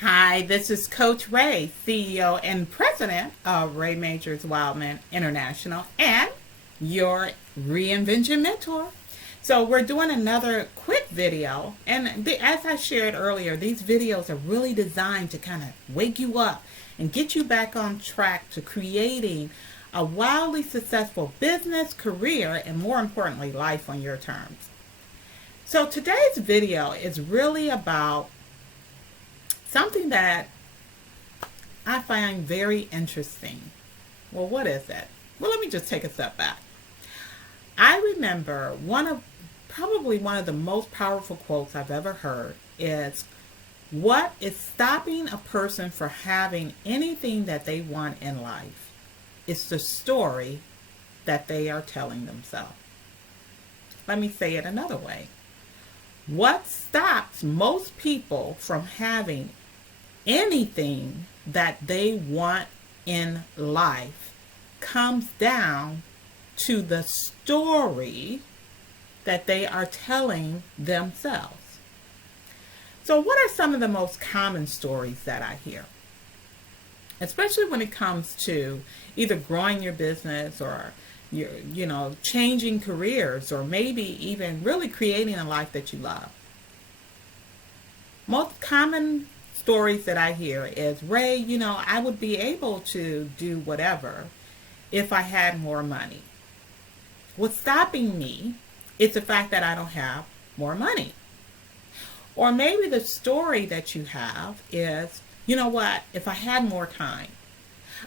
Hi, this is Coach Rae, CEO and President of Rae Majors-Wildman International and your ReInvention Mentor. So we're doing another quick video, and as I shared earlier, these videos are really designed to kind of wake you up and get you back on track to creating a wildly successful business, career, and more importantly, life on your terms. So today's video is really about something that I find very interesting. Well, what is it? Well, let me just take a step back. I remember probably one of the most powerful quotes I've ever heard is, what is stopping a person from having anything that they want in life? It's the story that they are telling themselves. Let me say it another way. What stops most people from having anything that they want in life comes down to the story that they are telling themselves. So what are some of the most common stories that I hear? Especially when it comes to either growing your business or changing careers, or maybe even really creating a life that you love. Most common stories that I hear is, Rae, I would be able to do whatever if I had more money. What's stopping me is the fact that I don't have more money. Or maybe the story that you have is, if I had more time.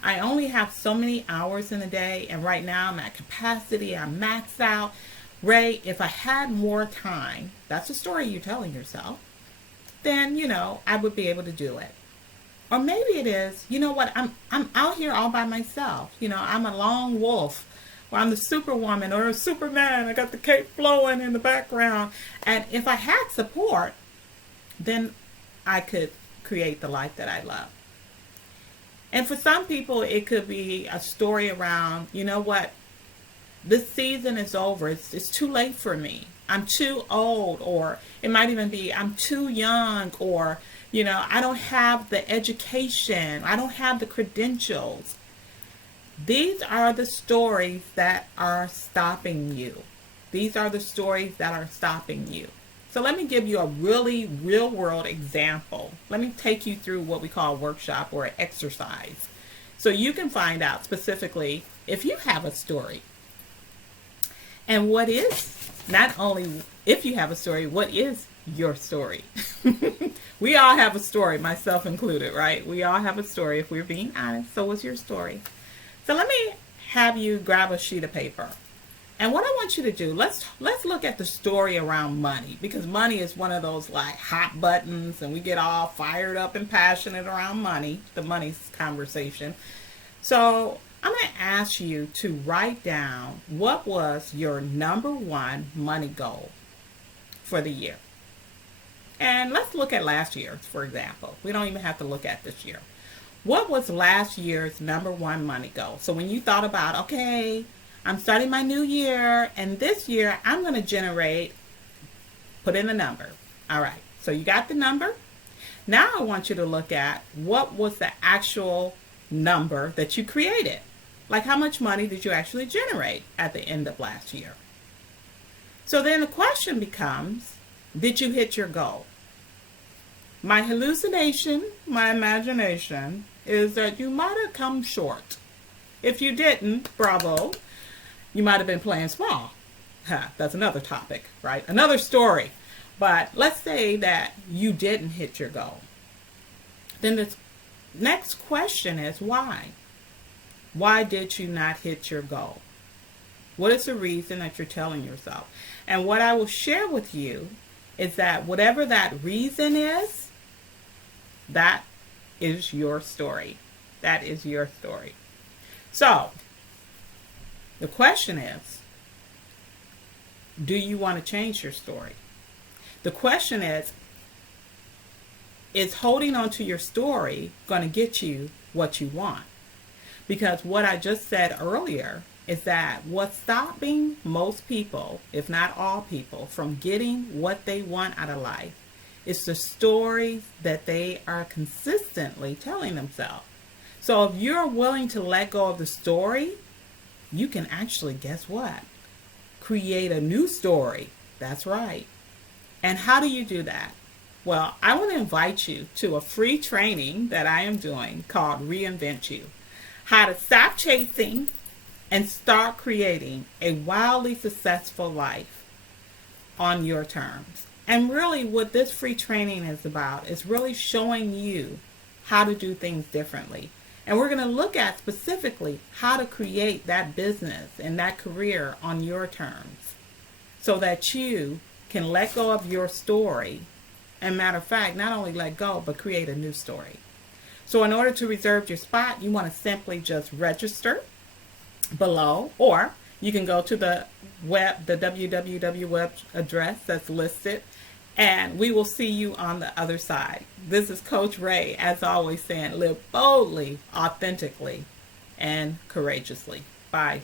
I only have so many hours in a day, and right now I'm at capacity, I'm maxed out. Rae, if I had more time, that's the story you're telling yourself, then, I would be able to do it. Or maybe it is, I'm out here all by myself. I'm a lone wolf, or I'm the superwoman or a superman. I got the cape flowing in the background. And if I had support, then I could create the life that I love. And for some people, it could be a story around, this season is over. It's too late for me. I'm too old, or it might even be I'm too young, or, I don't have the education. I don't have the credentials. These are the stories that are stopping you. These are the stories that are stopping you. So let me give you a really real world example. Let me take you through what we call a workshop or an exercise, so you can find out specifically if you have a story. And what is, not only if you have a story, what is your story? We all have a story, myself included, right? We all have a story if we're being honest. So what's your story? So let me have you grab a sheet of paper. And what I want you to do, let's look at the story around money, because money is one of those like hot buttons, and we get all fired up and passionate around money, the money conversation. So I'm going to ask you to write down what was your number one money goal for the year. And let's look at last year, for example. We don't even have to look at this year. What was last year's number one money goal? So when you thought about, okay, I'm starting my new year, and this year I'm going to generate, put in a number. All right, so you got the number. Now I want you to look at what was the actual number that you created. Like, how much money did you actually generate at the end of last year? So then the question becomes, did you hit your goal? My hallucination, my imagination, is that you might have come short. If you didn't, bravo. You might have been playing small. That's another topic, right? Another story. But let's say that you didn't hit your goal. Then the next question is, why? Why did you not hit your goal? What is the reason that you're telling yourself? And what I will share with you is that whatever that reason is, that is your story. That is your story. So, the question is, do you want to change your story? The question is holding on to your story going to get you what you want? Because what I just said earlier is that what's stopping most people, if not all people, from getting what they want out of life It's the stories that they are consistently telling themselves. So if you're willing to let go of the story, you can actually, guess what? Create a new story. That's right. And how do you do that? Well, I want to invite you to a free training that I am doing called ReInventU. How to stop chasing and start creating a wildly successful life on your terms. And really what this free training is about is really showing you how to do things differently. And we're going to look at specifically how to create that business and that career on your terms so that you can let go of your story. And matter of fact, not only let go, but create a new story. So in order to reserve your spot, you want to simply just register below, or you can go to the www web address that's listed, and we will see you on the other side. This is Coach Rae, as always, saying live boldly, authentically, and courageously. Bye.